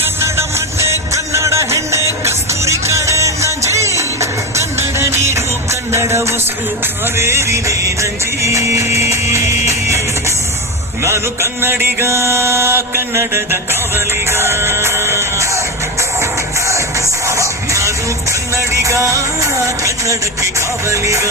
ಕನ್ನಡ ಮಣ್ಣೆ ಕನ್ನಡ ಹೆಣ್ಣೆ ಕಸ್ತೂರಿ ಕಣೆ ನಂಜಿ ಕನ್ನಡ ನೀರು ಕನ್ನಡ ಉಸಿರು ಕಾವೇರಿನೇ ನಂಜಿ ನಾನು ಕನ್ನಡಿಗ ಕನ್ನಡದ ಕಾವಲಿಗ ನಾನು ಕನ್ನಡಿಗ ಕನ್ನಡಕ್ಕೆ ಕಾವಲಿಗ